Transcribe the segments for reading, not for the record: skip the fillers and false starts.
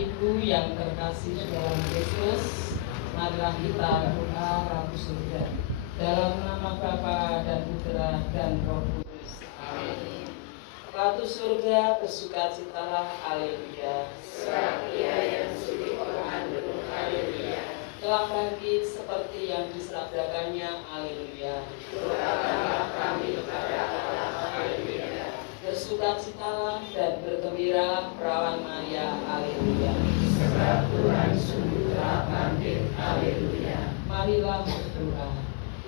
Ibu yang terkasih dalam Kristus, marilah kita doa Ratu Surga. Dalam nama Bapa dan Putra dan Roh Kudus. Amin. Ratu Surga, bersukacitalah, haleluya. Sebab Ia yang sudi mengandung, haleluya. Telah bangkit seperti yang disabdakannya, haleluya. Doakanlah kami kepada Allah, haleluya. Bersukacitalah dan bergembiralah perawan Maria, haleluya. Sebab Tuhan sungguh telah bangkit, haleluya. Marilah berdoa.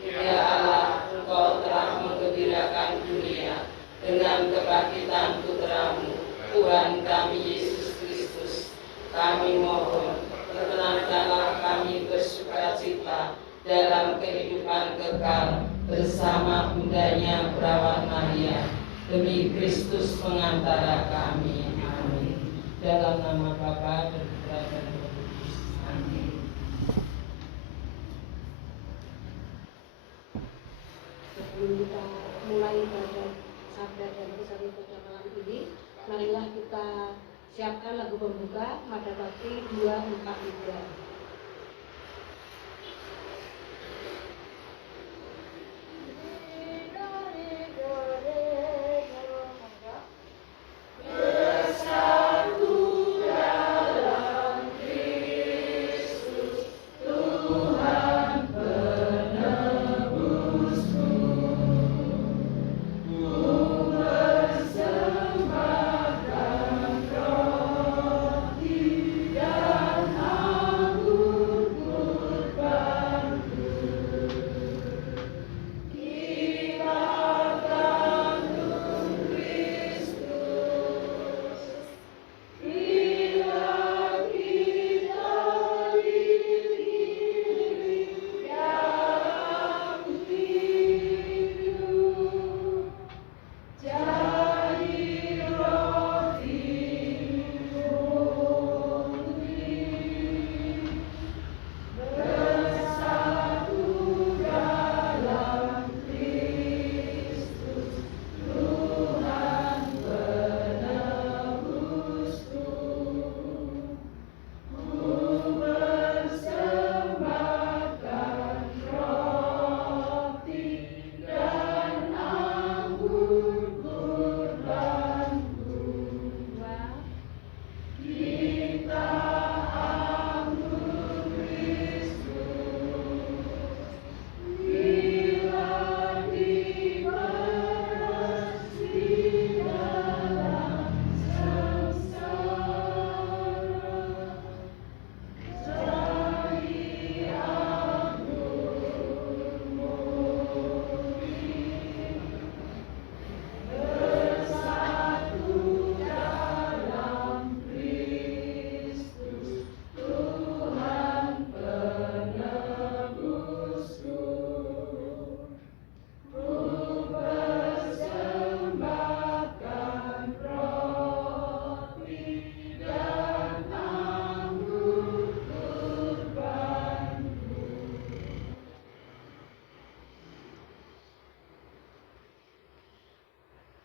Ya Allah, Engkau telah menggembirakan dunia dengan kebangkitan Putramu, Tuhan kami Yesus Kristus. Kami mohon, perkenankanlah kami bersukacita dalam kehidupan kekal bersama bundanya perawan Maria, demi Kristus pengantara kami. Amin. Dalam nama Bapa dan Putra dan Roh Kudus. Amin. Sebelum kita mulai ibadah sabda dan pesan pada malam ini, marilah kita siapkan lagu pembuka Mada Bakti 243.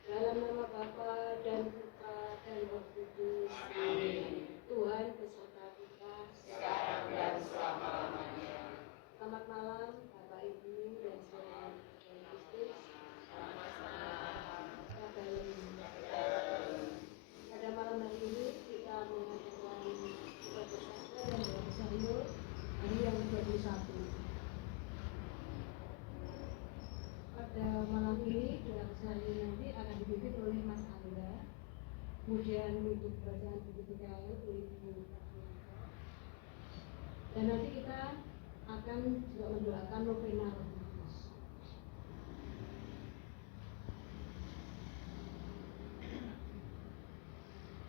Dalam nama Bapa dan Putra dan Roh Kudus. Amin. Tuhan beserta kita. Sekarang dan selama-lamanya. Selamat malam Bapak Ibu dan saudara Kristus. Selamat malam. Pada malam hari ini kita mengadakan ibadah sabda dan doa sayur hari yang ke-21. Pada malam ini doa sayur nanti akan dipimpin oleh Mas Angga. Kemudian untuk bacaan buku PKL oleh Ibu. Dan nanti kita akan juga mendoakan novena Roh Kudus.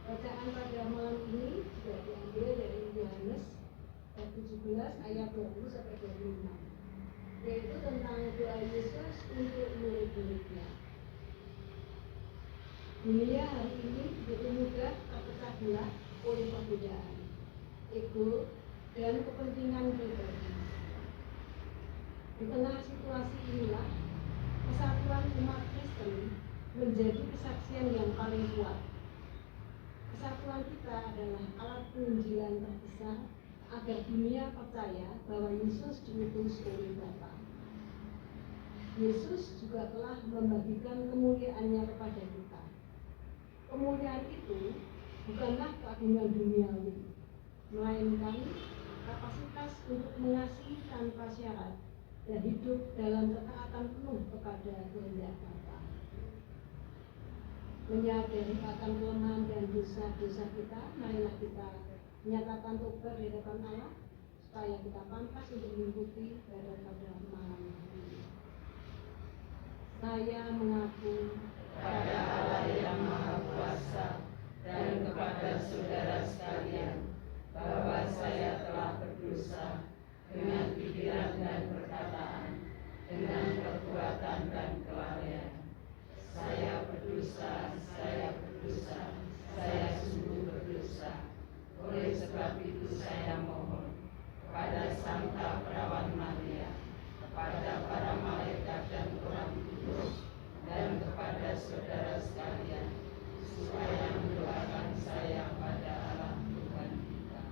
Bacaan pada malam ini juga diambil dari Yohanes bab 17 ayat 20 sampai 25, yaitu tentang doa Yesus untuk murid-muridnya. Dunia hari ini begitu mudah terpecah belah oleh perbedaan, ego, dan kepentingan pribadi. Di tengah situasi inilah, kesatuan umat Kristen menjadi kesaksian yang paling kuat. Kesatuan kita adalah alat penunjang yang terbesar agar dunia percaya bahwa Yesus diutus oleh Bapa. Yesus juga telah membagikan kemuliaannya kepada kita. Kemuliaan itu bukanlah keagungan duniawi, melainkan kapasitas untuk mengasihi tanpa syarat dan hidup dalam ketaatan penuh kepada kehendak Bapa. Menyadari akan kelemahan dan dosa-dosa kita, marilah kita menyatakan tobat di hadapan Allah supaya kita pantas untuk mengikuti pada malam ini. Saya mengaku Kepada Allah yang Maha Kuasa dan kepada saudara sekalian bahwa saya telah berdosa dengan pikiran dan perkataan, dengan perbuatan dan kelalaian. Saya berdosa, saya sungguh berdosa. Oleh sebab itu saya mohon kepada Santa Perawan Maria, kepada para malaikat dan orang kudus, dan kepada saudara sekalian, supaya mendoakan saya pada Allah Tuhan kita.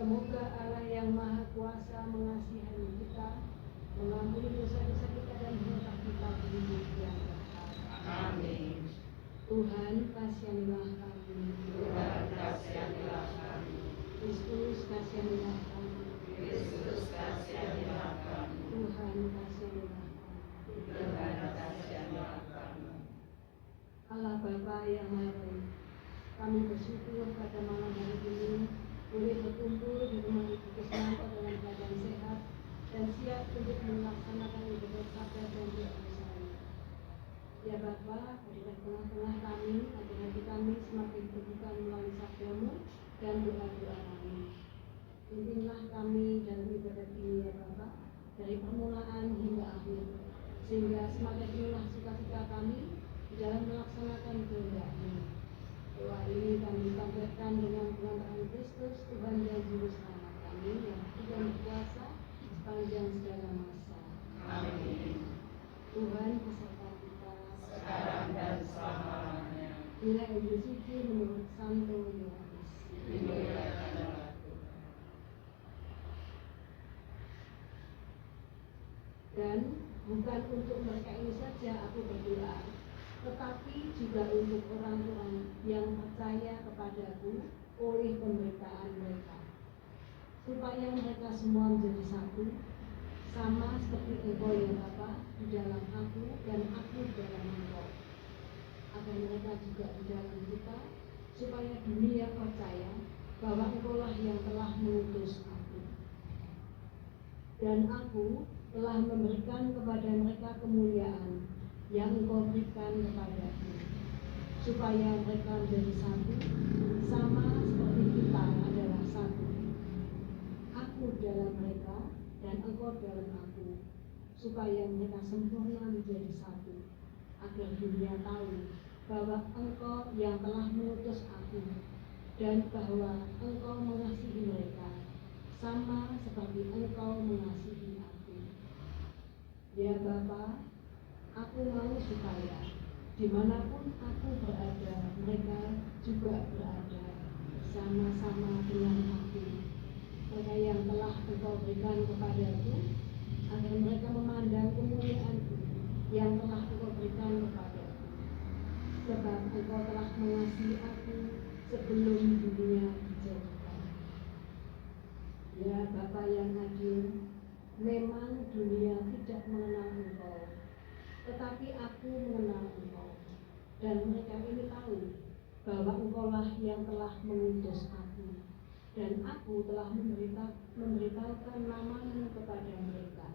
semoga Allah yang Maha Kuasa mengasihi kita, mengampuni dosa-dosa kita dan mengangkat kita ke hidup yang kekal. Amin. Tuhan kasihanilah kami. Tuhan kasihanilah kami. Kristus kasihanilah kami. Yesus kasihanilah kami. Tuhan kasihanilah kami. Tuhan kasihanilah kami. Allah Bapa yang Maha Baik, kami bersyukur pada malam hari ini boleh berkumpul di rumah Ibu Kusmanto dalam keadaan sehat dan siap untuk melaksanakan ibadah sabat dan doa bersama. Ya Bapa, berikan tengah-tengah kami agar hati kami semakin terbuka melalui sabdamu dan doa-doa kami. Pimpinlah kami dalam ibadah ini ya Bapa, dari permulaan hingga akhir, sehingga semakin penuhlah sukacita kami di dalam melaksanakan kehendak-Mu. Doa ini kami sampaikan dengan pengantaran Kristus, Tuhan dan Juru Selamat kami yang hidup dan berkuasa sepanjang segala masa. Amin. Tuhan beserta kita Sekarang dan selama-lamanya. Bila Ibu Suci menurut Santo Yohanes. Dimuliakanlah Tuhan. Dan bukan untuk mereka ini saja aku berdoa, tetapi juga untuk orang-orang yang percaya kepadaku oleh pemberitaan mereka, supaya mereka semua menjadi satu, sama seperti Engkau ya Bapa di dalam aku dan aku di dalam Engkau, agar mereka juga di dalam kita, supaya dunia percaya bahwa Engkaulah yang telah mengutus aku. Dan aku telah memberikan kepada mereka kemuliaan yang Engkau berikan kepadaku, supaya mereka menjadi satu, sama seperti kita adalah satu. Aku dalam mereka dan Engkau dalam aku, supaya mereka sempurna menjadi satu, agar dunia tahu bahwa Engkau yang telah mengutus aku, dan bahwa Engkau mengasihi mereka, sama seperti Engkau mengasihi aku. Ya Bapa, aku mau supaya dimanapun aku berada, mereka juga berada sama-sama dengan aku, mereka yang telah Engkau berikan kepadaku, agar mereka memandang kemuliaan-Ku yang telah Engkau berikan kepadaku, sebab Engkau telah mengasihi aku sebelum dunia dijadikan. Ya Bapa yang adil, memang dunia tidak mengenal Engkau, tetapi aku mengenal Engkau, dan mereka ini tahu bahwa Engkaulah yang telah mengutus aku, dan aku telah memberitahukan nama-Mu kepada mereka,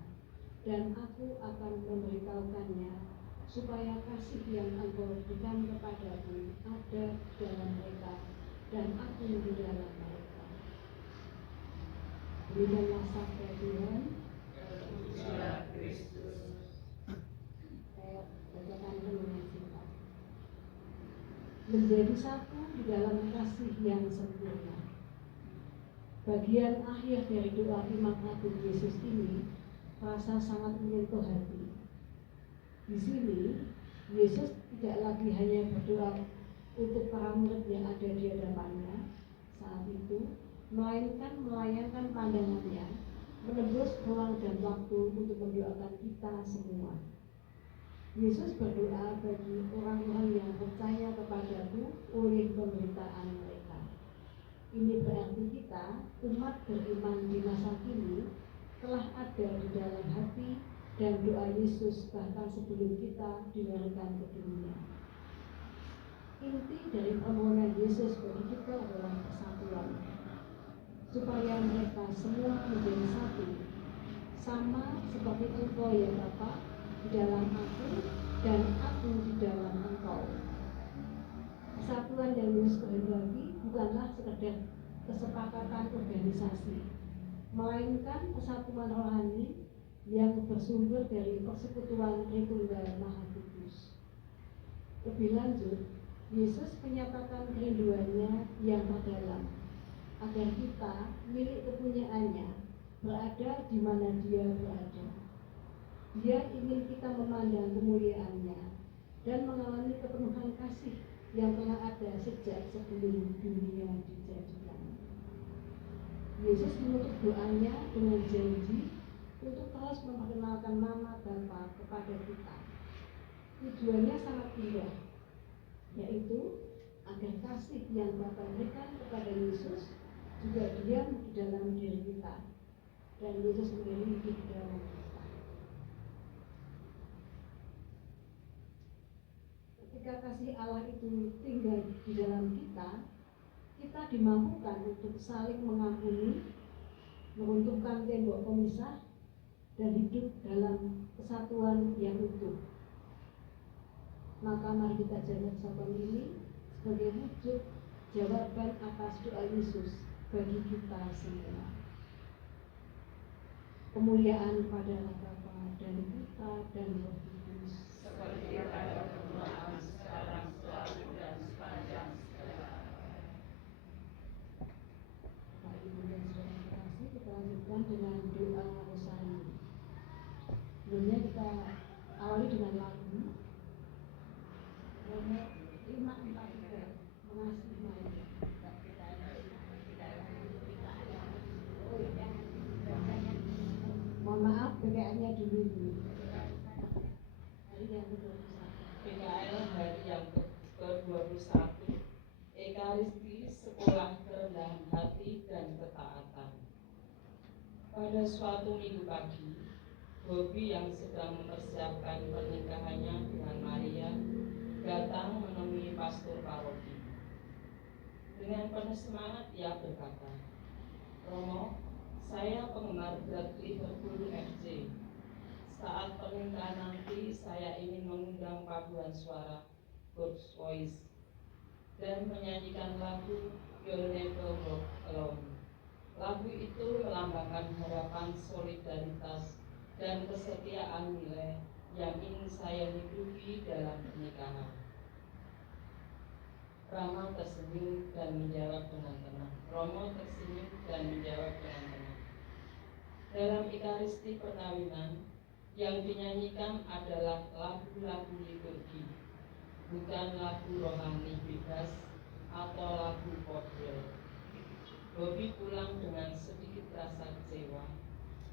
dan aku akan memberitahukannya, supaya kasih yang Engkau berikan kepadaku ada dalam mereka, dan aku di dalam mereka. Berikanlah sabda Tuhan. Terpujilah Kristus. Saya bacakan renungan singkat. Menjadi satu di dalam kasih yang sempurna. Bagian akhir dari doa Imam Agung Yesus ini rasa sangat menyentuh hati. Di sini Yesus tidak lagi hanya berdoa untuk para murid yang ada di hadapannya. Saat itu melainkan melayankan pandangannya, menembus ruang dan waktu untuk mendoakan kita semua. Yesus berdoa bagi orang-orang yang percaya kepadaku oleh pemberitaan mereka. Ini berarti kita, umat beriman di masa kini, telah ada di dalam hati dan doa Yesus bahkan sebelum kita dilahirkan ke dunia. Inti dari permohonan Yesus bagi kita adalah persatuan, supaya mereka semua menjadi satu, sama seperti Engkau ya Bapa di dalam aku dan aku di dalam Engkau. Persatuan yang Yesus kehendaki bukanlah sekedar kesepakatan organisasi, melainkan persatuan rohani yang bersumber dari persekutuan Tritunggal Maha Kudus. Lebih lanjut, Yesus menyatakan kerinduannya yang terdalam agar kita, milik kepunyaannya, berada di mana Dia berada. Dia ingin kita memandang kemuliaannya dan mengalami kepenuhan kasih yang telah ada sejak sebelum dunia dijadikan. Yesus menutup doanya dengan janji untuk terus memperkenalkan nama Bapa kepada kita. Tujuannya sangat indah, yaitu agar kasih yang Bapa berikan kepada Yesus juga diam di dalam diri kita, dan Yesus sendiri di dalam kita. Ketika kasih Allah itu tinggal di dalam kita, kita dimampukan untuk saling mengampuni, meruntuhkan tembok pemisah, dan hidup dalam kesatuan yang utuh. Maka mari kita jaga kesatuan ini sebagai wujud jawaban atas doa Yesus bagi kita semua. Kemuliaan pada Bapa dan Putra dan Roh Kudus, seperti pada permulaan, sekarang, selalu, dan sepanjang segala. Bapak Ibu dan saudara terkasih, kita lanjutkan dengan doa Rosari. Sebelumnya kita awali dengan lagu nomor 543, Mengasihi Maria. Mohon maaf, PKN-nya dulu. Hari yang ke-21. PKL hari yang ke-21, Ekaristi Sekolah Kerendahan Hati dan Ketaatan. Pada suatu minggu pagi, Bobi yang sedang mempersiapkan pernikahannya dengan Maria datang menemui pastor paroki. Dengan penuh semangat ia berkata, "Romo, saya penggemar berat Liverpool FC. Saat pernikahan nanti saya ingin mengundang paduan suara God's Voice dan menyanyikan lagu You'll Never Walk Alone. Lagu itu melambangkan harapan, solidaritas, dan kesetiaan nilai yang ingin saya hidupi dalam pernikahan." Rama tersenyum dan menjawab dengan tenang. Romo tersenyum dan menjawab dengan tenang. Dalam Ekaristi perkawinan, yang dinyanyikan adalah lagu-lagu liturgi, bukan lagu rohani bebas atau lagu populer. Bobi pulang dengan sedikit rasa kecewa,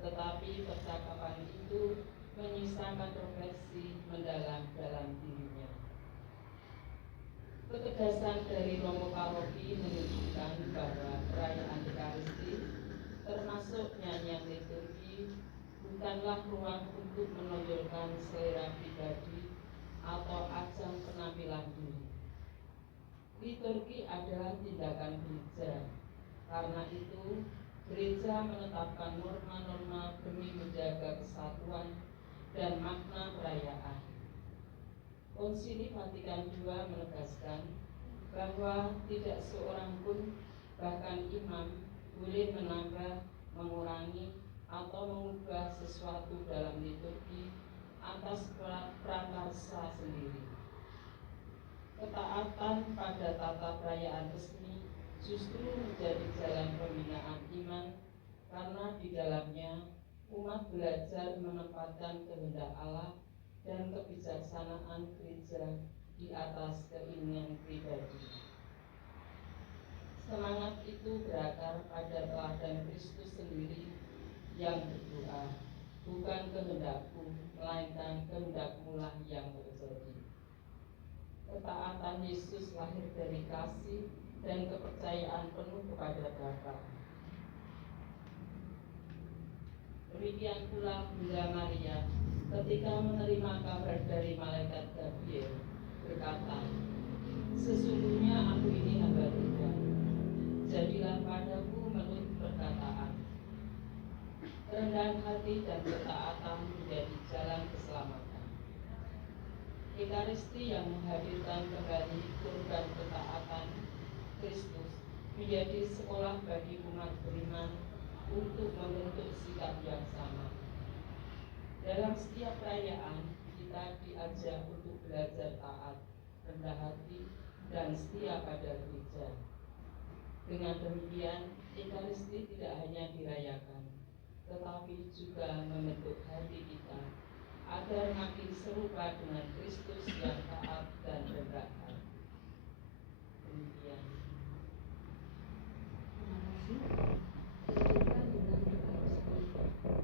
tetapi percakapan itu menyisakan refleksi mendalam dalam dirinya. Ketegasan dari Romo Paroki menunjukkan bahwa perayaan Ekaristi, termasuk nyanyian liturgi, bukanlah ruang untuk menonjolkan selera pribadi atau ajang penampilan diri. Liturgi adalah tindakan gereja. Karena itu, gereja menetapkan norma-norma demi menjaga kesatuan dan makna perayaan. Konsili Vatikan II menegaskan bahwa tidak seorang pun, bahkan imam, boleh menambah, mengurangi, atau mengubah sesuatu dalam liturgi atas prakarsa sendiri. Ketaatan pada tata perayaan resmi justru menjadi jalan pembinaan iman, karena di dalamnya umat belajar menempatkan kehendak Allah dan kebijaksanaan gereja di atas keinginan pribadi. Semangat itu itu berakar pada teladan Kristus sendiri yang berdoa, bukan kehendakku, melainkan kehendakmu lah yang terjadi. Ketaatan Yesus lahir dari kasih dan kepercayaan penuh kepada Bapa. Demikian pula Bunda Maria ketika menerima kabar dari malaikat Gabriel berkata, "Sesungguhnya aku ini hamba Tuhan, jadilah padaku menurut perkataan." Kerendahan hati dan ketaatan menjadi jalan keselamatan. Ekaristi yang menghadirkan kembali kurban ketaatan Kristus menjadi sekolah bagi umat beriman untuk membentuk sikap yang sama. Dalam setiap perayaan, kita diajak untuk belajar taat, rendah hati, dan setia pada gereja. Dengan demikian, Ekaristi tidak hanya dirayakan, tetapi juga membentuk hati kita agar makin serupa dengan Kristus yang taat dan rendah hati. Demikian. Terima kasih. Dilanjutkan dengan doa bersama.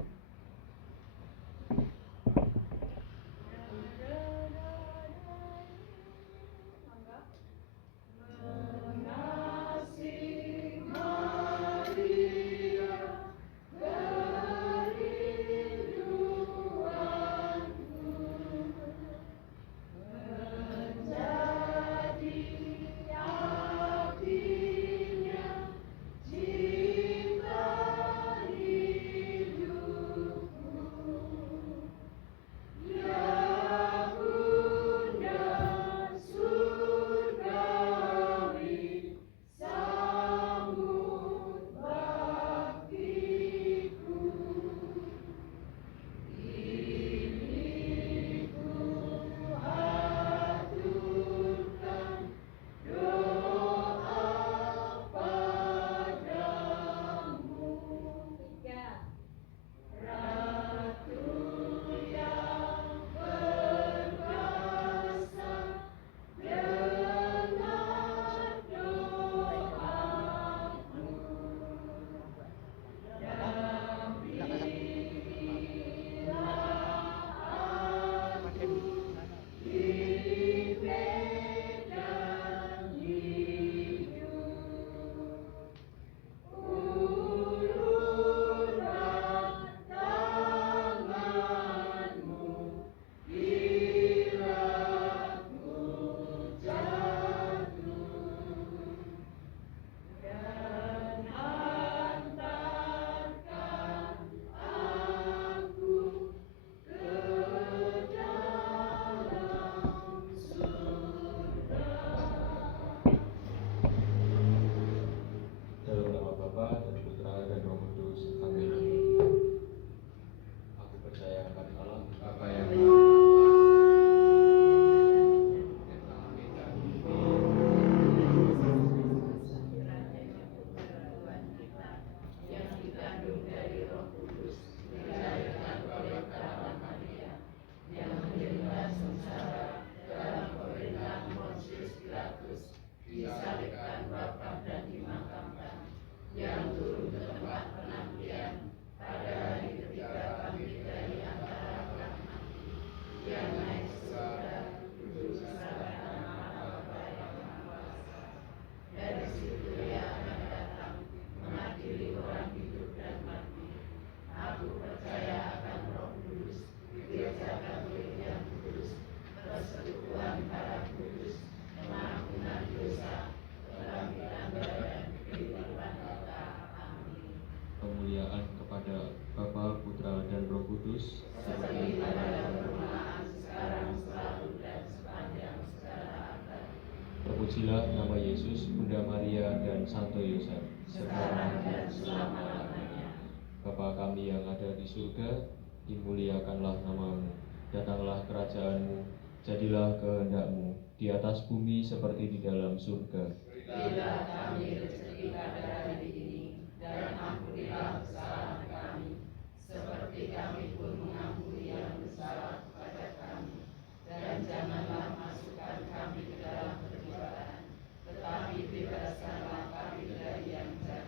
Terpujilah nama Yesus, Bunda Maria, dan Santo Yosef, sekarang dan selama-lamanya. Bapa kami yang ada di surga, dimuliakanlah namamu. Datanglah kerajaanmu, jadilah kehendakmu, di atas bumi seperti di dalam surga. Berilah kami rezeki pada hari ini, dan ampunilah kesalahan kami, seperti kami pun mengampuni yang bersalah kepada kami. Dan janganlah masukkan kami ke dalam percobaan, tetapi bebaskanlah kami dari yang jahat.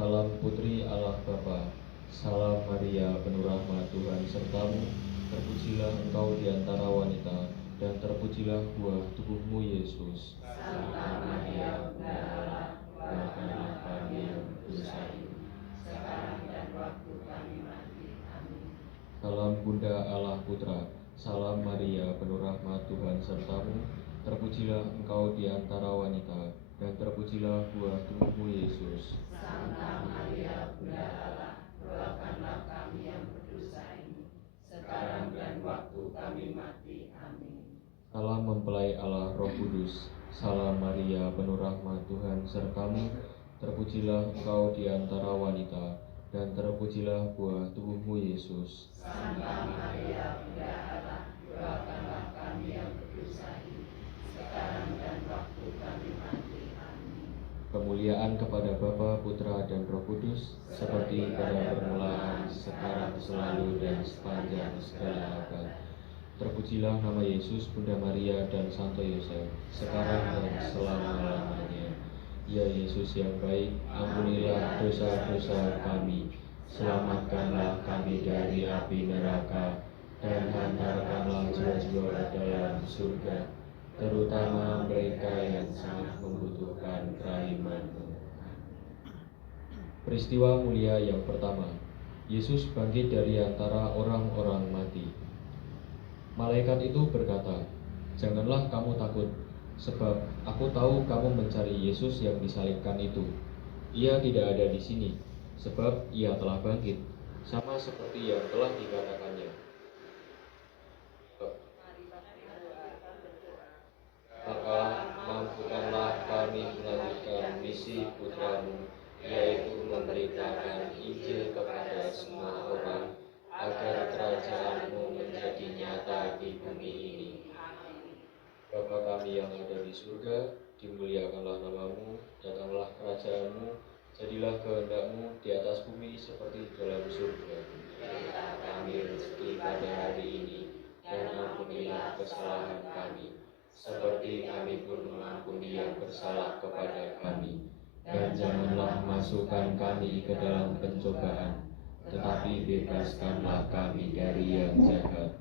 Salam Putri Allah Bapa. Salam Maria, penuh rahmat Tuhan sertamu. Terpujilah engkau di antara wanita, dan terpujilah buah tubuhmu Yesus. Santa Maria, Bunda Allah, doakanlah kami yang berdosa ini, sekarang dan waktu kami mati. Amin. Salam Bunda Allah Putra. Salam Maria, penuh rahmat Tuhan sertamu. Terpujilah engkau di antara wanita, dan terpujilah buah tubuhmu Yesus. Santa Maria, Bunda Allah, doakanlah kami yang berdosa ini, sekarang dan waktu kami mati. Amin. Salam mempelai Allah Roh Kudus. Salam Maria, penuh rahmat Tuhan sertamu. Terpujilah engkau di antara wanita, dan terpujilah buah tubuhmu Yesus. Santa Maria, Bunda Allah, doakanlah kami yang berdosa ini, sekarang dan waktu kami mati. Amin. Kemuliaan kepada Bapa, Putra, dan Roh Kudus, seperti pada permulaan, sekarang, selalu, dan sepanjang segala abad. Terpujilah nama Yesus, Bunda Maria, dan Santo Yosef, sekarang dan selama-lamanya. Ya Yesus yang baik, ampunilah dosa-dosa kami, selamatkanlah kami dari api neraka, dan hantarkanlah jiwa-jiwa ke dalam surga, terutama mereka yang sangat membutuhkan kerahiman-Mu. Peristiwa mulia yang pertama, Yesus bangkit dari antara orang-orang mati. Malaikat itu berkata, "Janganlah kamu takut, sebab aku tahu kamu mencari Yesus yang disalibkan itu. Ia tidak ada di sini, sebab ia telah bangkit, sama seperti yang telah dikatakannya. Maka mampukanlah kami melanjutkan misi putramu, yaitu memberitakan Injil kepada semua orang, agar kerajaanmu menjadi nyata di bumi ini. Bapa kami yang ada di surga, dimuliakanlah namamu, datanglah kerajaanmu, jadilah kehendakmu di atas bumi seperti di dalam surga. Berilah kami rezeki pada hari ini, dan ampunilah kesalahan kami, seperti kami pun mengampuni yang bersalah kepada kami. Dan janganlah masukkan kami ke dalam pencobaan, tetapi bebaskanlah kami dari yang jahat.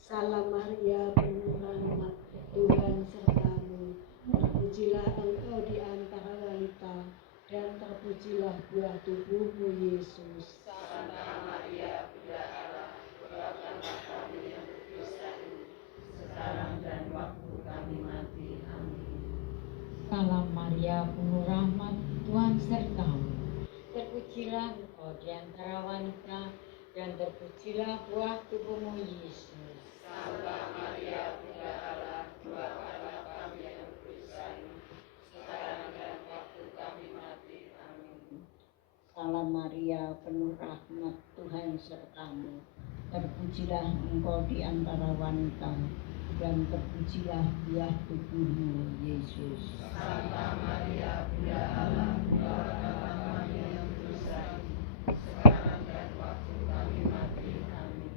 Salam Maria, penuh rahmat, Tuhan sertamu. Terpujilah engkau di antara wanita, dan terpujilah buah tubuhmu Yesus. Santa Maria, Bunda Allah, doakanlah kami yang berdosa ini, sekarang dan waktu kami mati. Amin. Salam Maria, penuh rahmat, Tuhan sertamu. Terpujilah engkau di antara wanita, dan terpujilah buah tubuhmu Yesus. Santa Maria, Bunda Allah, doakanlah kami yang berdosa ini, sekarang dan waktu kami mati. Amin. Salam Maria, penuh rahmat, Tuhan sertamu. Terpujilah engkau di antara wanita, dan terpujilah buah tubuhmu Yesus. Santa Maria, Bunda Allah, doakanlah kami yang berdosa ini, sekarang dan waktu kami mati. Amin.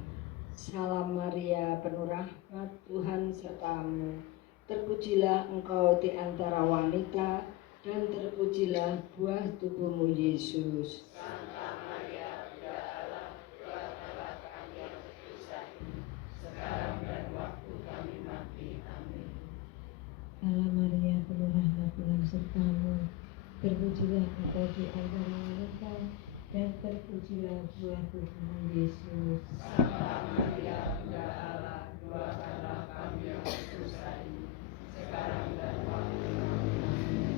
Salam Maria, penuh rahmat, Tuhan sertamu. Terpujilah engkau di antara wanita, dan terpujilah buah tubuhmu Yesus. Santa Maria, Bunda Allah, doakanlah kami yang berdosa ini, sekarang dan waktu kami mati. Amin. Salam Maria, penuh rahmat, Tuhan sertamu. Terpujilah engkau di antara wanita, dan terpujilah buah tubuhmu Yesus. Santa Maria, Bunda Allah, doakanlah kami yang berdosa ini, sekarang dan waktu kami mati. Amin.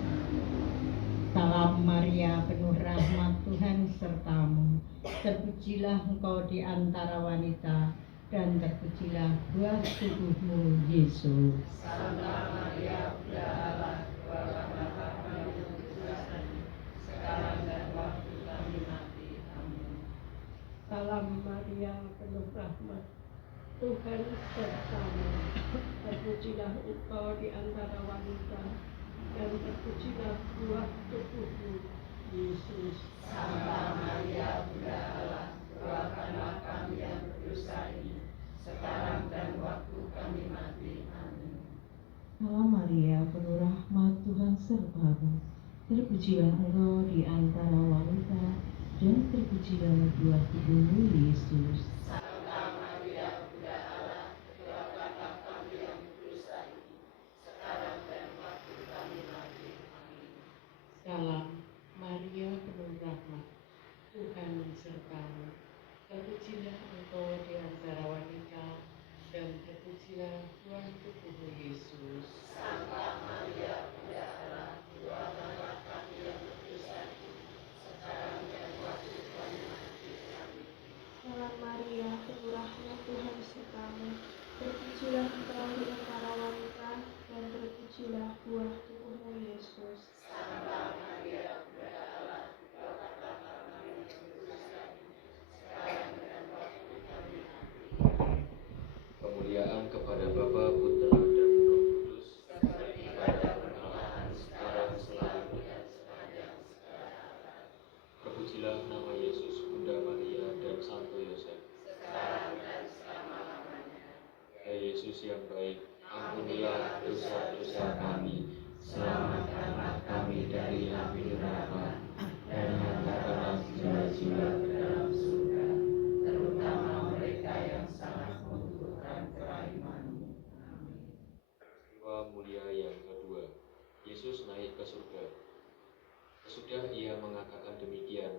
Salam Maria, penuh rahmat, Tuhan sertamu. Terpujilah engkau di antara wanita, dan terpujilah buah tubuhmu Yesus. Santa Maria, Bunda Allah, doakanlah kami yang berdosa ini, sekarang dan waktu kami mati. Amin. Salam Maria, penuh rahmat, Tuhan sertamu. Terpujilah engkau di antara wanita, dan terpujilah buah tubuhmu Yesus. Santa Maria, Bunda Allah, doakanlah kami yang berdosa ini, sekarang dan waktu kami mati. Amin. Salam Maria, penuh rahmat, Tuhan sertamu. Terpujilah engkau di antara wanita, terpujilah buah tubuhmu Yesus. Salam Maria penuh rahmat, Tuhan sertamu. Terpujilah engkau di antara wanita, dan terpujilah buah tubuhmu Yesus. Salam Maria, penuh rahmat Tuhan sertamu. Terpujilah engkau di antara wanita, dan terpujilah buah tubuhmu Yesus. Kemuliaan kepada Bapa, Putra, dan Roh Kudus, seperti pada permulaan, sekarang, selalu, dan sepanjang segala. Terpujilah nama Yesus, Bunda Maria, dan Santo Yosef, sekarang dan selama-lamanya. Ya Yesus yang baik, ampunilah dosa-dosa kami, selamatkanlah kami dari api neraka, dan hantarkanlah jiwa-jiwa ke dalam surga, terutama mereka yang sangat membutuhkan kerahiman-Mu. Peristiwa mulia yang kedua, Yesus naik ke surga. Sesudah ia mengatakan demikian,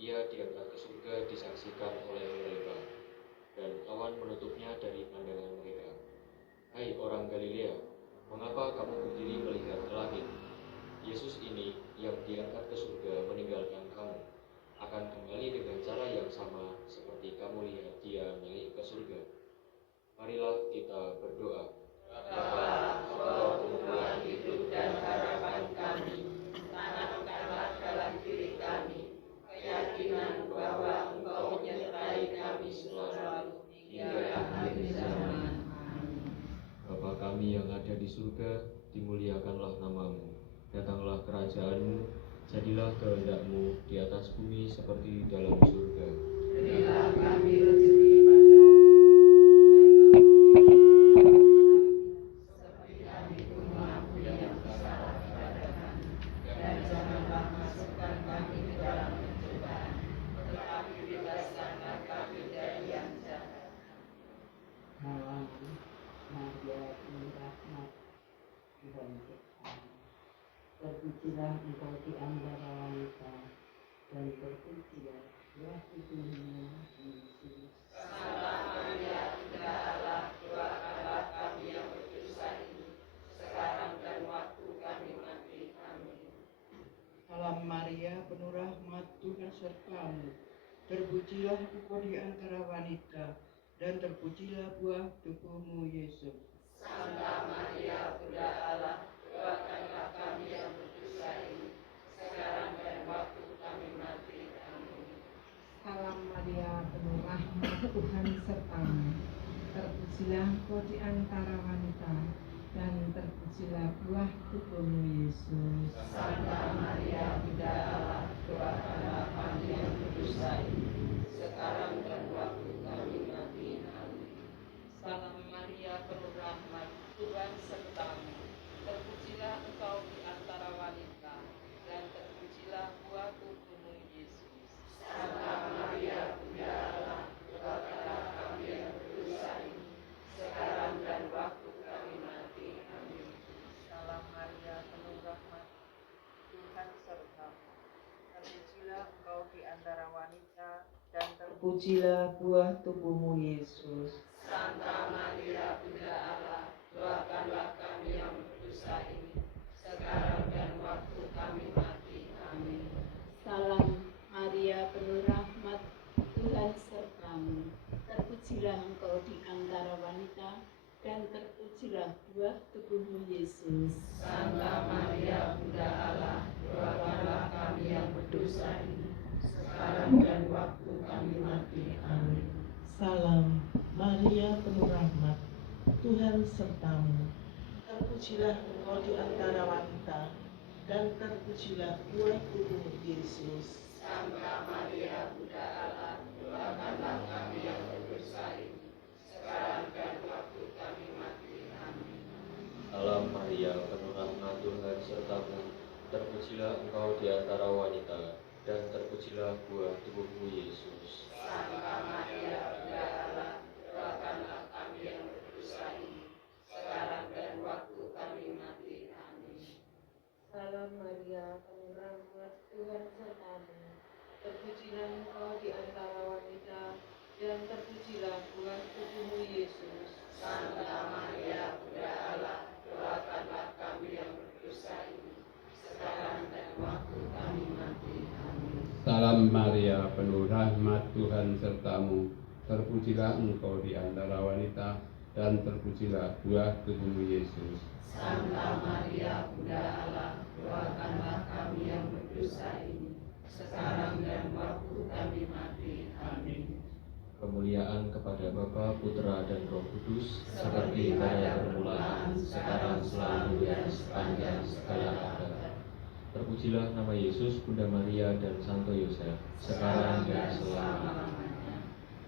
ia diangkat ke surga disaksikan oleh mereka, dan awan menutupnya dari pandangan mereka. Hai orang Galilea, mengapa kamu berdiri melihat ke langit? Yesus ini yang diangkat ke surga meninggalkan kamu, akan kembali dengan cara yang sama seperti kamu lihat dia naik ke surga. Marilah kita berdoa. Bapa, Engkau kumpulan hidup dan harapan kami, tanamkanlah dalam diri kami keyakinan bahwa Engkau menyertai kami selalu hingga akhir zaman. Bapa kami yang ada di surga, dimuliakanlah nama-Mu. Datanglah kerajaan-Mu, jadilah kehendak-Mu di atas bumi seperti di dalam surga. Berilah kami rezeki pada seperti kami pun mengampuni yang bersalah kepada kami, dan janganlah masukkan kami ke dalam pencobaan, tetapi bebaskanlah kami dari yang jahat. Salam Maria penuh rahmat, Tuhan sertamu. Terpujilah engkau di antara wanita, dan terpujilah buah tubuhmu Yesus. Santa Maria, Bunda Allah, doakanlah kami yang berdosa ini, sekarang dan waktu kami mati. Amin. Salam Maria penuh rahmat, Tuhan sertamu. Terpujilah engkau di antara wanita, dan terpujilah buah tubuhmu Yesus. Santa Maria, Bunda Allah, doakanlah kami yang berdosa ini, sekarang dan waktu kami mati. Amin. Salam Maria penuh rahmat, Tuhan sertamu. Terpujilah engkau di antara wanita, dan terpujilah buah tubuhmu Yesus. Santa Maria, Bunda Allah, doakanlah kami yang berdosa ini, sekarang dan waktu kami mati. Amin. Salam Maria penuh rahmat, Tuhan sertamu. Terpujilah engkau di antara wanita, dan terpujilah buah tubuhmu Yesus. Santa Maria, Bunda Allah, doakanlah kami yang berdosa ini, sekarang dan waktu kami mati. Amin. Salam Maria penuh rahmat, Tuhan sertamu. Terpujilah engkau di antara wanita, dan terpujilah buah tubuhmu Yesus. Santa Maria, Bunda Allah, doakanlah kami yang berdosa ini, sekarang dan waktu kami mati. Amin. Salam Maria penuh rahmat, Tuhan sertamu. Terpujilah engkau di antara wanita, dan terpujilah buah tubuhmu Yesus. Santa Maria, Bunda Allah, doakanlah kami yang berdosa ini, sekarang dan waktu kami mati. Amin. Salam Maria penuh rahmat, Tuhan sertamu. Terpujilah engkau di antara wanita, dan terpujilah buah tubuhmu Yesus. Santa Maria, Bunda Allah, doakanlah kami yang berdosa ini, sekarang dan waktu kami mati. Amin. Salam Maria, penuh rahmat, Tuhan sertamu. Terpujilah engkau di antara wanita, dan terpujilah buah tubuhmu terpujilah Engkau di antara wanita, dan terpujilah buah tubuhmu Yesus. Santa Maria, Bunda Allah, doakanlah kami yang berdosa ini, sekarang dan waktu kami mati. Amin. Salam Maria, penuh rahmat Tuhan sertamu. Terpujilah engkau di antara wanita, dan terpujilah buah tubuhmu Yesus. Santa Maria, Bunda Allah, doakanlah kami yang berdosa ini, sekarang dan waktu kami mati. Amin. Kemuliaan kepada Bapa, Putra, dan Roh Kudus, seperti pada permulaan, sekarang, selalu, dan sepanjang segala abad. Terpujilah nama Yesus, Bunda Maria, dan Santo Yosef, sekarang dan selama-lamanya.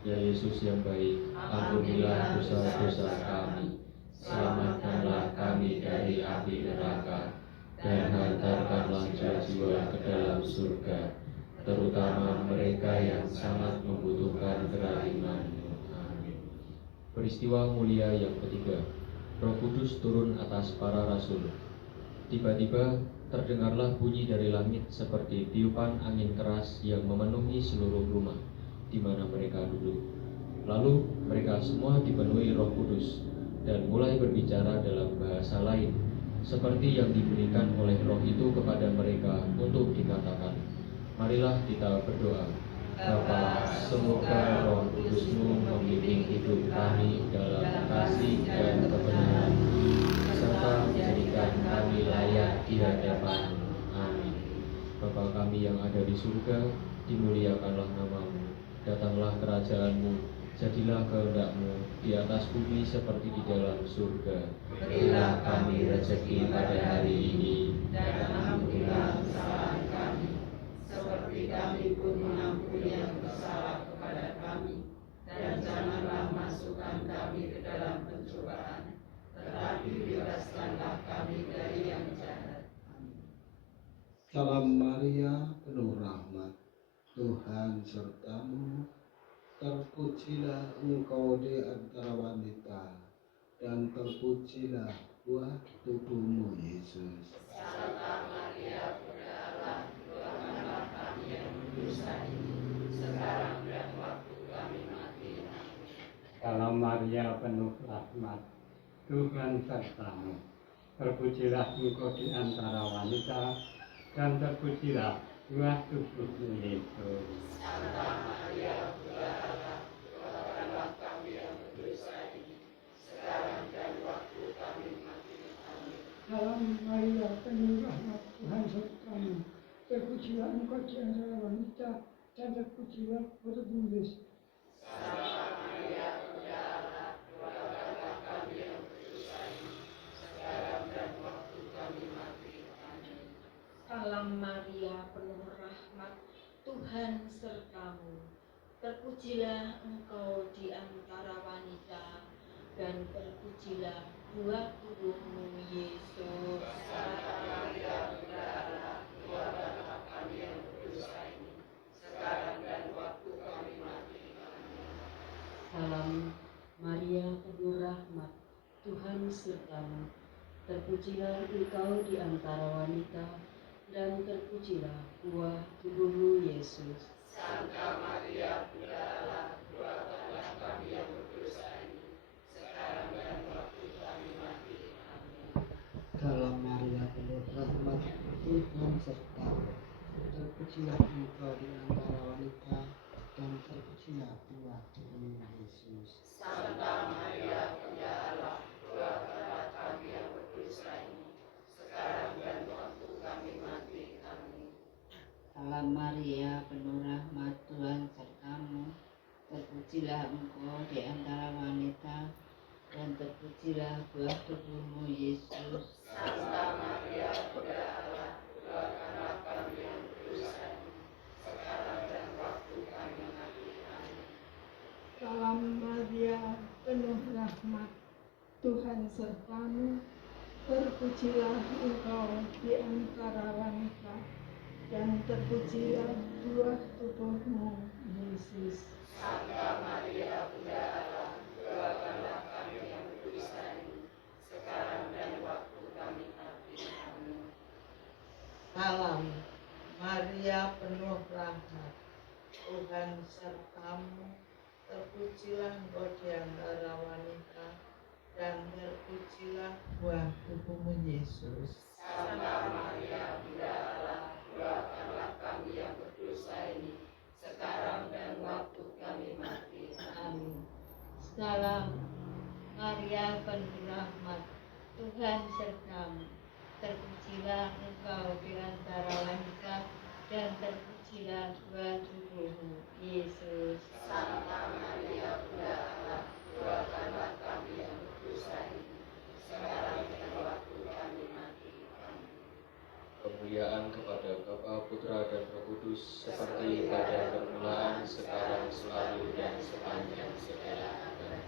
Ya Yesus yang baik, ampunilah dosa-dosa kami, selamatkanlah kami dari api neraka, dan hantarkanlah jiwa-jiwa ke dalam surga, terutama mereka yang sangat membutuhkan kerahiman-Mu. Amin. Peristiwa mulia yang ketiga, Roh Kudus turun atas para rasul. Tiba-tiba terdengarlah bunyi dari langit seperti tiupan angin keras yang memenuhi seluruh rumah di mana mereka duduk. Lalu mereka semua dipenuhi Roh Kudus dan mulai berbicara dalam bahasa lain, seperti yang diberikan oleh Roh itu kepada mereka untuk dikatakan. Marilah kita berdoa. Bapa, semoga Roh Kudus-Mu membimbing hidup kami dalam kasih dan kebenaran, serta menjadikan kami layak di hadapan-Mu. Amin. Bapa kami yang ada di surga, dimuliakanlah nama-Mu. Datanglah kerajaan-Mu, jadilah kehendak-Mu di atas bumi seperti di dalam surga. Berilah kami rezeki pada hari ini, Dan ampunilah kesalahan kami, seperti kami pun mengampuni yang bersalah kepada kami. Dan janganlah masukkan kami ke dalam pencobaan, tetapi bebaskanlah kami dari yang jahat. Salam Maria, penuh rahmat, Tuhan sertamu. Terpujilah engkau di antara wanita, dan terpujilah buah tubuhmu Yesus. Santa Maria, Bunda Allah, doakanlah kami yang berdosa ini, sekarang dan waktu kami mati. Amin. Salam Maria, penuh rahmat, Tuhan sertamu. Terpujilah engkau di antara wanita, dan terpujilah buah tubuhmu Yesus. Santa Maria, Bunda Allah, doakanlah kami yang berdosa ini, sekarang dan waktu kami mati. Amin. Salam Maria, penuh rahmat, Tuhan sertamu. Terpujilah engkau di antara wanita, dan terpujilah buah tubuhmu Yesus. Santa Maria, Bunda Allah, doakanlah kami yang berdosa ini, sekarang dan waktu kami mati. Amin. Salam Maria, penuh rahmat, Tuhan sertamu. Terpujilah engkau di antara wanita, dan terpujilah buah tubuhmu Yesus. Santa Maria, Bunda Allah, doakanlah kami yang berdosa ini, sekarang dan waktu kami mati. Amin. Salam Maria, penuh rahmat, Tuhan sertamu. Terpujilah engkau di antara wanita, dan terpujilah buah tubuhmu Yesus. Santa Maria, Bunda Allah, doakanlah kami yang berdosa ini, sekarang dan waktu kami mati. Amin. Salam Maria, penuh rahmat, Tuhan sertamu. Terpujilah engkau di antara wanita, dan terpujilah buah tubuhmu Yesus. Santa Maria, Bunda Allah, doakanlah kami yang berdosa ini, sekarang dan waktu kami mati. Amin. Salam Maria, penuh rahmat, Tuhan sertamu. Terpujilah engkau di antara wanita, dan terpujilah buah tubuhmu Yesus. Santa Maria, Bunda Allah, doakanlah kami yang berdosa ini, sekarang dan waktu kami mati. Amin. Salam Maria, penuh rahmat, Tuhan sertamu. Terpujilah engkau di antara wanita, dan terpujilah buah tubuhmu Yesus. Santa Maria, Bunda Allah, doakanlah kami yang berdosa ini, sekarang dan waktu kami mati. Amin. Salam Maria, penuh rahmat, Tuhan sertamu, terpujilah engkau di antara wanita, dan terpujilah buah tubuhmu Yesus. Santa Maria, Bunda Allah, doakanlah kami yang berdosa ini, sekarang dan waktu kami mati. Amin. Salam Maria penuh rahmat, Tuhan sertamu. Terpujilah engkau di antara wanita, dan terpujilah buah tubuhmu Yesus. Santa Maria, Bunda Allah, doakanlah kami yang berdosa ini, sekarang dan waktu kami mati. Amin. Kemuliaan kepada Bapa, Putra, dan Roh Kudus, seperti pada permulaan, sekarang, selalu, dan sepanjang segala abad.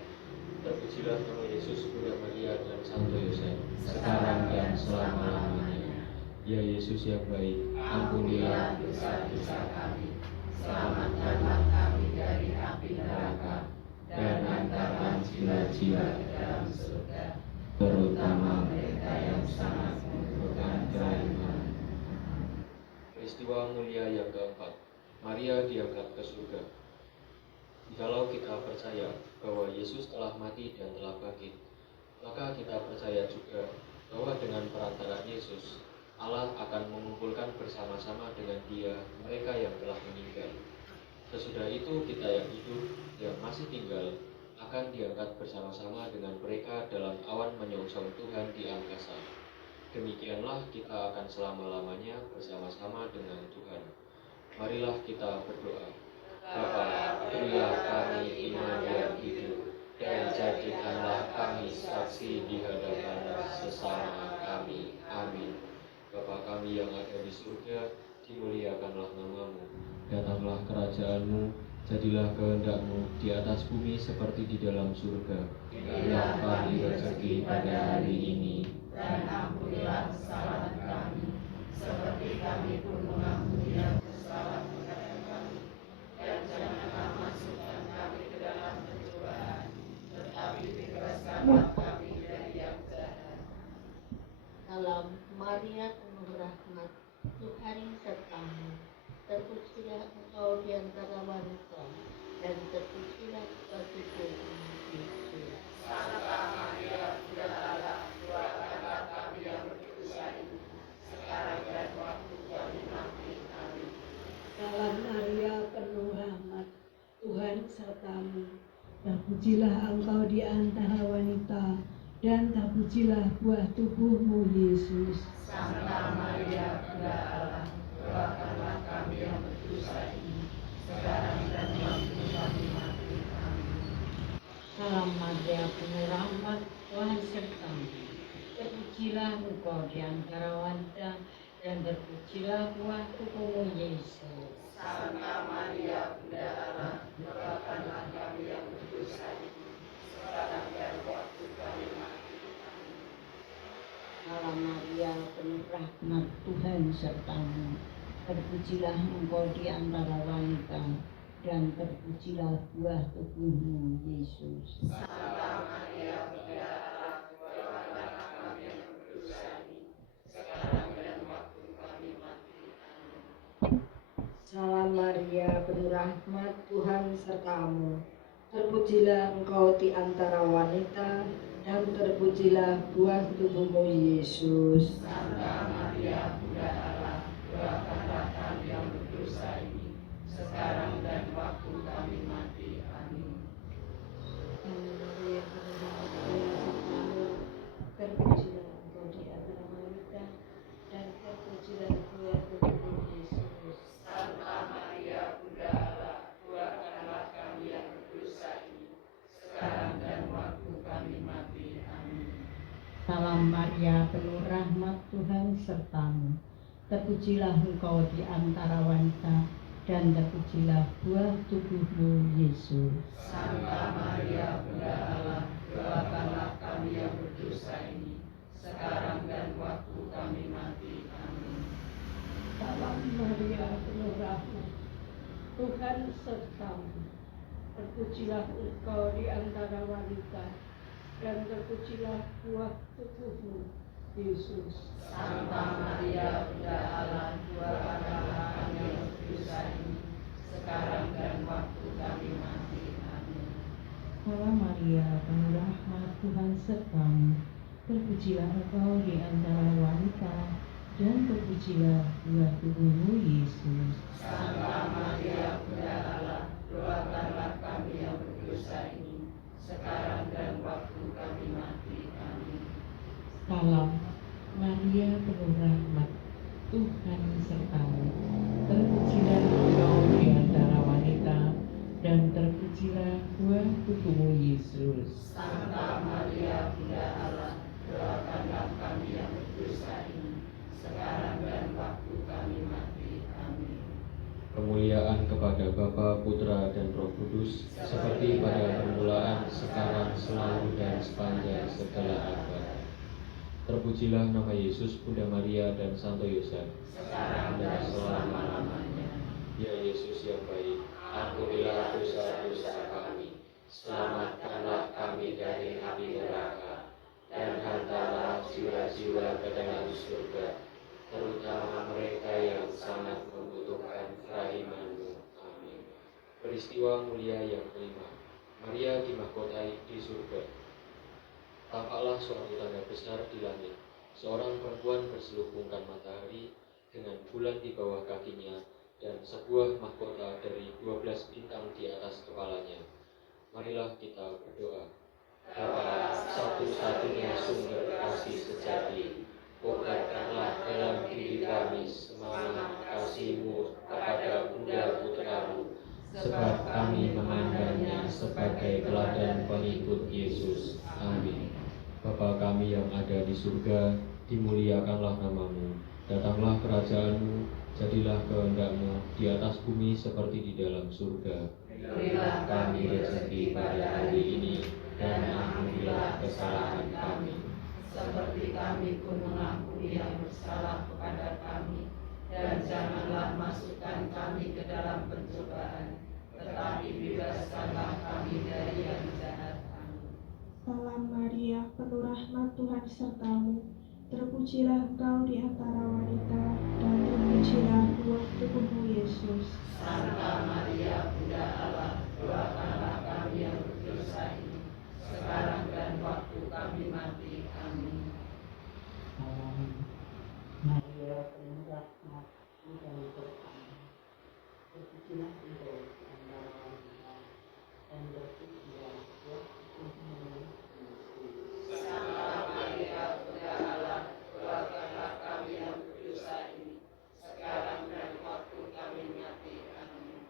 Terpujilah Tuhan Yesus, Bunda Maria, dan Santo Yosef, sekarang dan selama-lamanya. Ya Yesus yang baik, ampunilah dosa-dosa kami, selamatkanlah kami dari api neraka, dan antarkan jiwa-jiwa ke dalam surga, terutama mereka yang sangat membutuhkan kerahiman. Peristiwa mulia yang keempat, Maria diangkat ke surga. Jikalau kita percaya bahwa Yesus telah mati dan telah bangkit, maka kita percaya juga bahwa dengan perantaraan Yesus, Allah akan mengumpulkan bersama-sama dengan Dia mereka yang telah meninggal. Sesudah itu kita yang hidup, yang masih tinggal, akan diangkat bersama-sama dengan mereka dalam awan menyongsong Tuhan di angkasa. Demikianlah kita akan selama-lamanya bersama-sama dengan Tuhan. Marilah kita berdoa. Bapa, berilah kami iman yang hidup, dan jadikanlah kami saksi di hadapan sesama kami. Amin. Bapa kami yang ada di surga, dimuliakanlah namamu. Datanglah kerajaanmu, jadilah kehendakmu di atas bumi seperti di dalam surga. Berilah kami rezeki pada hari ini, dan ampunilah kesalahan kami, seperti kami pun mengampuni yang bersalah kepada kami. Dan janganlah masukkan kami ke dalam pencobaan, tetapi bebaskanlah kami dari yang jahat. Salam Maria penuh rahmat, Tuhan sertamu. Terpujilah engkau di antara wanita, dan terpujilah buah tubuhmu Yesus. Santa Maria, Bunda Allah, doakanlah kami yang berdosa ini, sekarang dan waktu kami mati. Amin. Salam Maria penuh rahmat, Tuhan sertamu. Terpujilah engkau di antara wanita, dan terpujilah buah tubuhmu Yesus. Santa Maria, Bunda Allah, doakanlah kami yang berdosa ini, sekarang dan waktu kami mati. Amin. Salam Maria penuh rahmat, Tuhan sertamu. Terpujilah engkau di antara wanita, dan terpujilah buah tubuhmu Yesus. Santa Maria, Bunda Allah, doakanlah kami yang berdosa ini, sekarang dan waktu kami mati. Amin. Salam Maria penuh rahmat, Tuhan sertamu. Terpujilah engkau di antara wanita, dan terpujilah buah tubuhmu Yesus. Santa Maria, Bunda Allah, doakanlah kami yang berdosa ini, sekarang dan waktu kami mati. Amin. Salam Maria penuh rahmat, Tuhan sertamu. Terpujilah engkau di antara wanita, dan terpujilah buah tubuhmu Yesus. Santa Maria, Bunda Allah, doakanlah kami yang berdosa ini, sekarang dan waktu kami mati. Amin. Maria penuh rahmat, Tuhan sertamu. Terpujilah engkau di antara wanita, dan terpujilah buah tubuhmu Yesus. Santa Maria, Bunda Allah, doakanlah kami yang berdosa ini, sekarang dan waktu kami mati. Amin. Salam Maria penuh rahmat, Tuhan sertamu. Terpujilah engkau di antara wanita, dan terpujilah buah tubuhmu Yesus. Santa Maria, Bunda Allah, doakanlah kami yang berdosa ini, sekarang dan waktu kami mati. Amin. Salam Maria penuh rahmat, Tuhan sertamu. Terpujilah engkau di antara wanita, dan terpujilah buah tubuhmu Yesus. Santa Maria, Bunda Allah, doakanlah kami yang berdosa ini, sekarang Tuhan sertamu. Terpujilah engkau di antara wanita, dan terpujilah buah tubuhmu, Yesus. Santa Maria, Bunda Allah, doakanlah kami yang berdosa ini, sekarang dan waktu kami mati. Amin. Salam Maria, penuh rahmat, Tuhan sertamu. Terpujilah engkau di antara wanita, dan terpujilah buah tubuhmu, Yesus. Santa Maria, Bunda Allah, doakanlah kami yang berdosa ini, sekarang dan waktu kami mati. Amin. Kemuliaan kepada Bapa, Putra, dan Roh Kudus, seperti pada permulaan, sekarang, selalu, dan sepanjang segala abad. Terpujilah nama Yesus, Bunda Maria, dan Santo Yosef, sekarang dan selama-lamanya. Ya Yesus yang baik, ampunilah dosa-dosa kami, selamatkanlah kami dari api neraka, dan hantarlah jiwa-jiwa ke dalam surga, terutama mereka yang sangat membutuhkan kerahiman-Mu. Amin. Peristiwa mulia yang kelima, Maria dimahkotai di surga. Tampaklah suatu tanda besar di langit, seorang perempuan berselubungkan matahari dengan bulan di bawah kakinya, dan sebuah mahkota dari 12 bintang di atas kepalanya. Marilah kita berdoa. Bapa, satu-satunya sumber kasih sejati, kobarkanlah dalam diri kami semangat kasih-Mu kepada Bunda Putramu, sebab kami memandangnya sebagai teladan pengikut Yesus. Amin. Bapa kami yang ada di surga, dimuliakanlah nama-Mu. Datanglah kerajaan-Mu, jadilah kehendak-Mu di atas bumi seperti di dalam surga. Berilah kami rezeki pada hari ini, dan ampunilah kesalahan kami, seperti kami pun mengampuni yang bersalah kepada kami, dan janganlah masukkan kami ke dalam pencobaan, tetapi bebaskanlah kami dari yang jahat. Amin. Salam Maria, penuh rahmat, Tuhan sertamu. Terpujilah engkau di antara wanita, dan terpujilah buah tubuhmu, Yesus. Santa Maria, Bunda Allah, doakanlah kami yang berdosa ini, sekarang dan waktu kami mati. Amin. Salam Maria, penuh rahmat, Tuhan sertamu. Terpujilah engkau di antara wanita, dan terpujilah buah tubuhmu, Yesus. Santa Maria, Bunda Allah, doakanlah kami yang berdosa ini, sekarang dan waktu kami mati. Amin.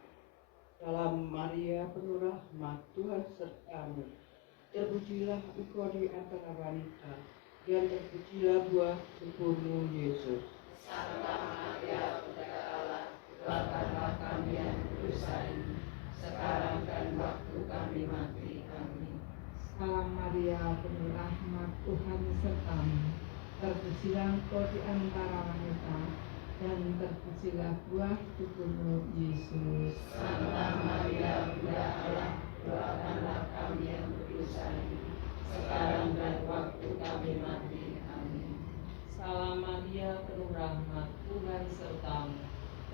Salam Maria, penuh rahmat, Tuhan sertamu. Terpujilah engkau di antara wanita, dan terpujilah buah tubuhmu, Yesus. Santa Maria, Bunda Allah, doakanlah kami yang berdosa ini, sekarang dan waktu kami mati. Amin. Salam Maria, penuh rahmat, Tuhan sertamu. Terpujilah engkau di antara wanita, dan terpujilah buah tubuhmu, Yesus. Santa Maria, Bunda Allah, doakanlah kami yang berdosa ini, sekarang dan waktu kami mati. Amin. Salam Maria, penuh rahmat, Tuhan sertamu.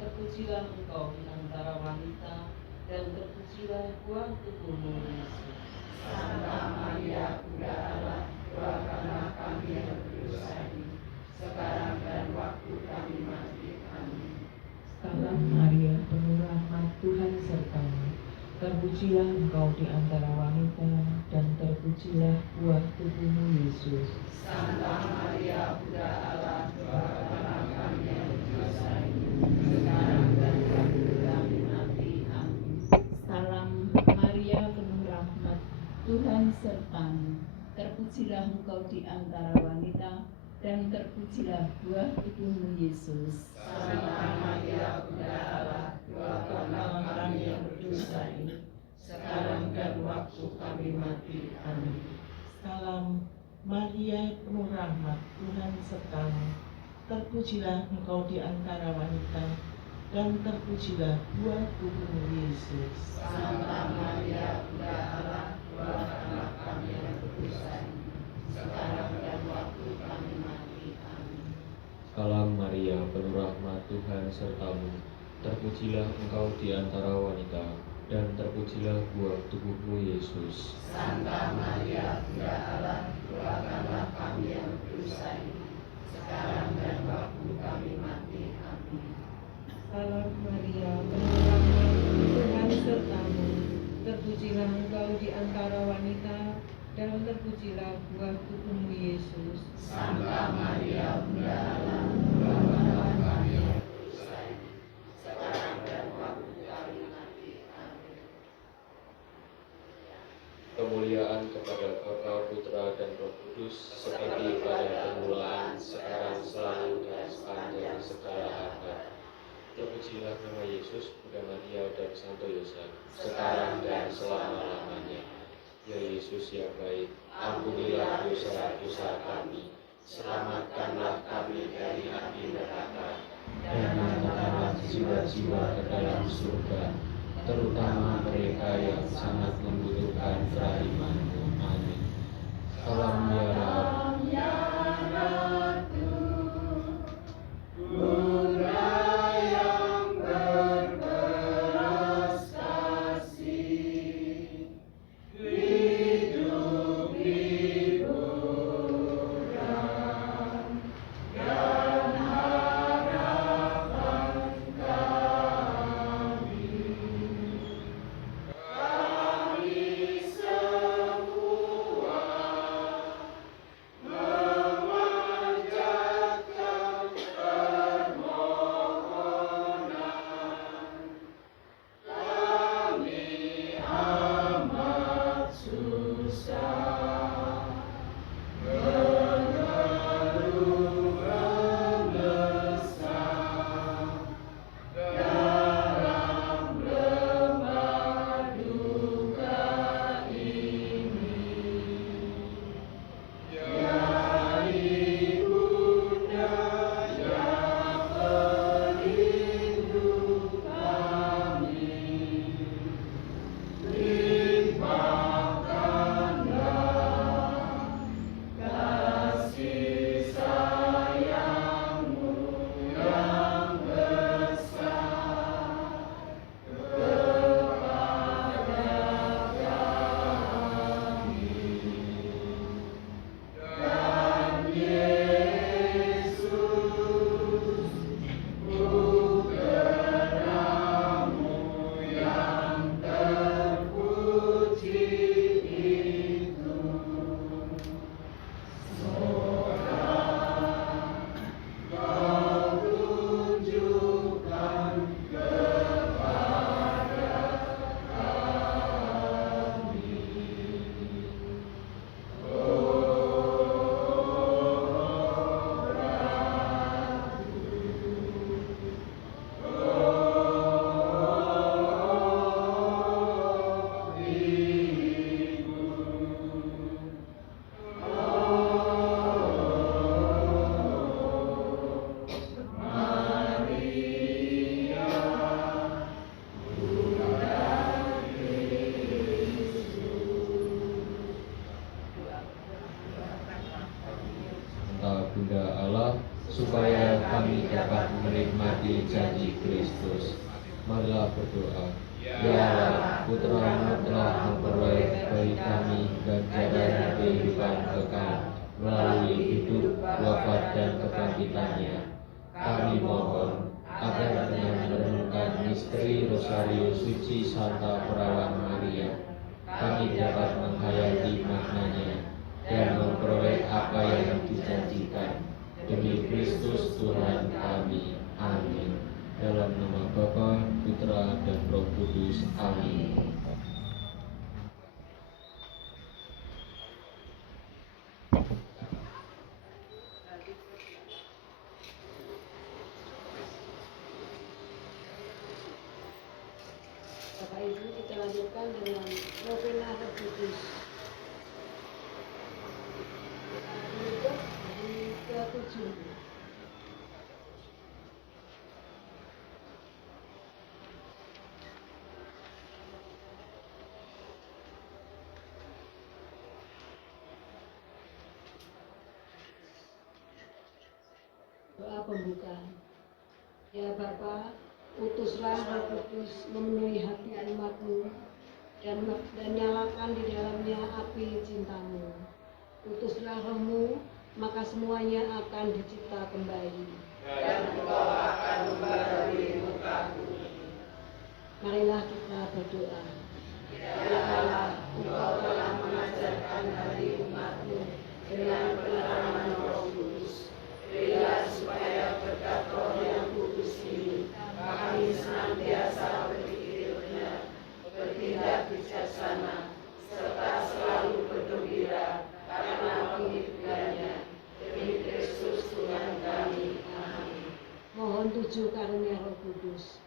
Terpujilah engkau di antara wanita, dan terpujilah buah tubuhmu, Yesus. Santa Maria, Bunda Allah, doakanlah kami yang berdosa ini, sekarang dan waktu kami mati. Amin. Salam Maria, penuh rahmat, Tuhan sertamu. Terpujilah engkau di antara wanita, dan terpujilah buah tubuhmu, Yesus. Santa Maria, Bunda Allah, doakanlah kami yang berdosa ini, sekarang dan waktu kami mati. Amin. Salam Maria, penuh rahmat, Tuhan sertamu. Terpujilah engkau di antara wanita, dan terpujilah buah tubuhmu, Yesus. Santa Maria, Bunda Allah, doakanlah kami yang berdosa ini, sekarang dan waktu kami mati. Amin. Salam Maria, penuh rahmat, Tuhan sertamu. Terpujilah engkau di antara wanita, dan terpujilah buah tubuhmu, Yesus. Santa Maria, Bunda Allah, doakanlah kami yang berdosa ini, sekarang dan waktu kami mati. Amin. Salam Maria, penuh rahmat, Tuhan sertamu. Terpujilah engkau di antara wanita, dan terpujilah buah tubuhmu Yesus. Santa Maria, Bunda Allah, doakanlah kami yang berdosa ini, sekarang dan waktu kami mati. Amin. Salam Maria, penuh rahmat, Tuhan sertamu. Terpujilah engkau di antara wanita, dan terpujilah buah tubuhmu Yesus. Santa Maria, Bunda Allah, doakanlah kami yang berdosa ini, sekarang dan waktu kami mati. Amin. Kemuliaan kepada Bapa, Putra, dan Roh Kudus, seperti pada permulaan, sekarang, selalu, dan sepanjang segala abad. Terpujilah nama Yesus, Bunda Maria, dan Santo Yosef, sekarang dan selama-lamanya. Ya Yesus yang baik, ampunilah dosa-dosa kami, selamatkanlah kami dari api neraka, dan angkatlah jiwa-jiwa ke dalam surga, terutama mereka yang sangat membutuhkan kerahiman-Mu. Amin. Salam ya Ratu, Bunda yang berbelas kasih, hidup hiburan dan harapan kami. Kami semua memanjatkan permohonan. Kami amat susah, mengeluh mendesak dalam lemah duka ini. Ya Ibunda yang pelindung kami, limpahkanlah kasih sayang-Mu yang besar kepada kami. Dan Yesus, putera-Mu yang terpuji itu, semoga Kau tunjukkan kepada kami. Santa Bunda Allah, supaya kami dapat menikmati janji Kristus. Marilah berdoa. Ya Allah, Putra-Mu telah memperoleh bagi kami ganjaran kehidupan kekal melalui hidup, wafat, dan kebangkitannya. Kami mohon agar dengan merenungkan misteri Rosario Suci Santa Perawan Maria, kami dapat menghayati maknanya dan memperoleh apa yang dijanjikan. Demi Kristus Tuhan kami. Amin. Dalam nama Bapa, Putra, dan Roh Kudus. Amin. Bapak Ibu, kita lanjutkan dengan novena Roh Kudus. Untuk hari ke-7. Doa pembukaan. Ya Bapa, Utuslah Roh Kudus memenuhi hati umatmu dan nyalakan di dalamnya api cintamu. Utuslah Rohmu, maka semuanya akan dicipta kembali. Dan Engkau akan membarui muka bumi. Marilah kita berdoa. Ya Allah, Engkau telah mengajarkan hati umatmu dengan penerangan Roh Kudus. Berilah supaya berkat Roh yang kudus ini kami senantiasa berpikir benar, bertindak bijaksana, serta selalu bergembira karena penghidupannya. Demi Kristus Tuhan kami. Amin. Mohon tujuh karunia Roh Kudus.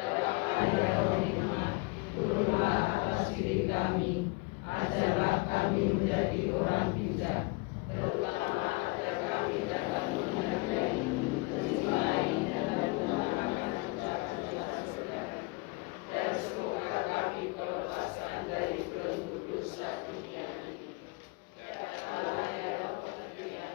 Bapa yang hikmat, turunlah atas diri kami, ajarlah kami menjadi orang bijak, terutama ajar kami dalam menghargai, mencintai, dan menggunakan ucapan saudara. Dan semoga kami terlepaskan dari belenggu dosa dunia ini. Datanglah ya Roh pengertian,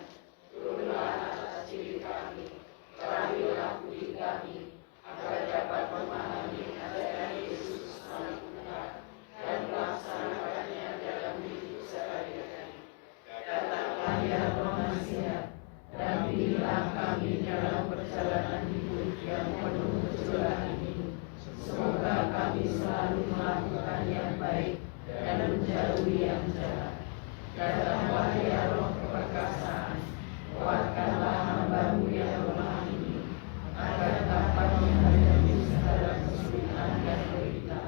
turunlah atas diri kami, terangilah budi kami, agar dapat memahami ajaran Yesus sempurna dan melaksanakannya dalam hidup sehari-hari. Datanglah ya Roh nasihat, dampingilah kami dalam perjalanan hidup yang penuh gejolak ini. Semoga kami selalu melakukan yang baik dan menjauhi yang jahat. Datanglah ya Roh keperkasaan, kuatkanlah hamba-Mu yang lemah ini, agar dapat menghadapi segala kesulitan dan derita.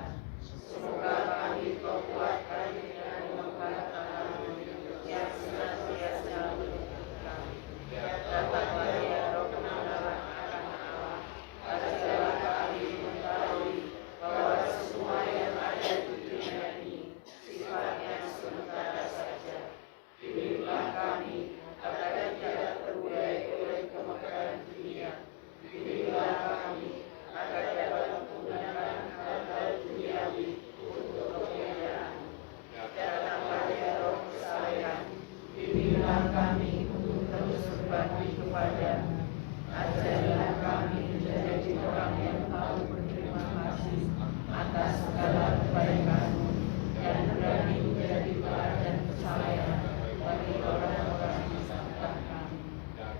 Semoga kami Kau kuatkan dengan membuat tangan yang senantiasa menuntun kami. Datanglah ya Roh kenalan akan Allah, ajarlah kami mengetahui bahwa semua yang ada di dunia ini sifatnya sementara saja. Bimbinglah kami agar tidak terbuai oleh kemekaran dunia. Bimbinglah kami agar dapat menggunakan hal-hal duniawi untuk kemuliaan. Datanglah ya Roh kesalehan, bimbinglah kami untuk terus berbakti kepada-Mu. Ajarlah kami menjadi orang yang tahu berterima kasih atas segala kebaikan-Mu dan berani menjadi teladan kesalehan bagi orang-orang di sekitar kami.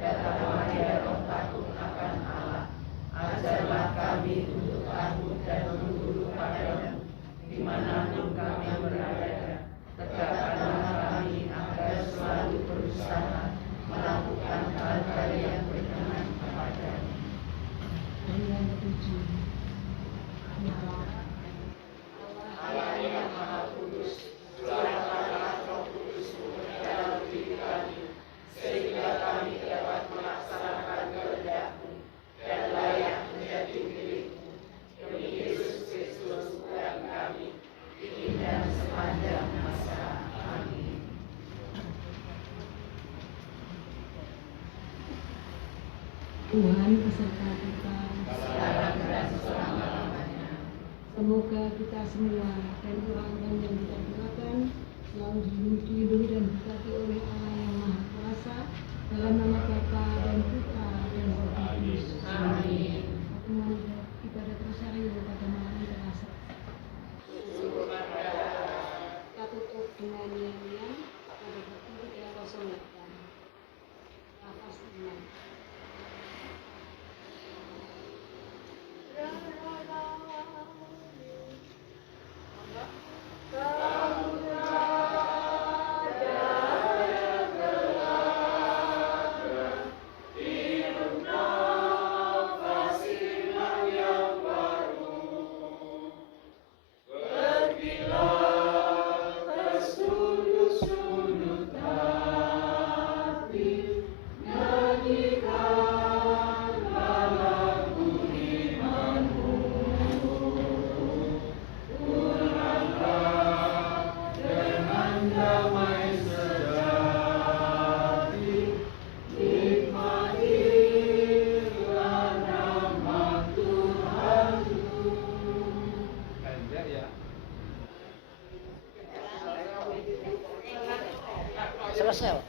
Datanglah ya Roh takut akan Allah, ajarlah kami untuk takut dan tunduk padamu dimanapun kami berada. Tegakkanlah kami agar selalu berusaha melakukan hal-hal yang berkenan kepada-Mu. Yang ketujuh. Allah yang Maha Kudus, curahkanlah Roh Kudus-Mu ke dalam diri kami, sehingga kami dapat melaksanakan kehendak-Mu dan layak menjadi milik-Mu. Demi Yesus Kristus Tuhan kami, kini dan sepanjang masa. Amin. Tuhan beserta kita. Sekarang dan selama-lamanya. Semoga kita semua dan orang-orang yang kita doakan selalu dilindungi dan diberkati oleh Allah yang Maha Kuasa, dalam nama Bapa dan Putra dan Roh Kudus. Amin. Pertemuan ibadah Rosario pada malam ini telah selesai. Kita tutup dengan nyanyian pada bukti 308. Nafas iman. Selesai.